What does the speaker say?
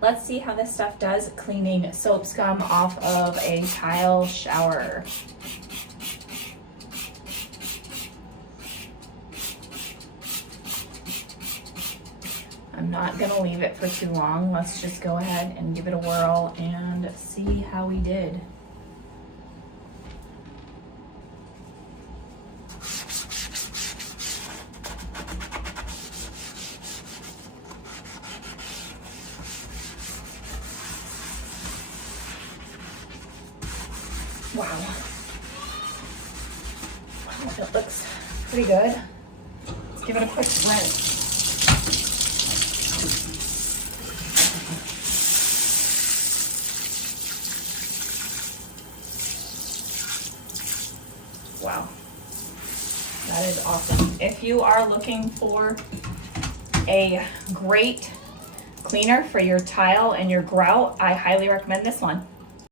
let's see how this stuff does cleaning soap scum off of a tile shower. I'm not gonna leave it for too long. Let's just go ahead and give it a whirl and see how we did. Wow. Wow, that looks pretty good. Let's give it a quick rinse. Wow, that is awesome. If you are looking for a great cleaner for your tile and your grout, I highly recommend this one.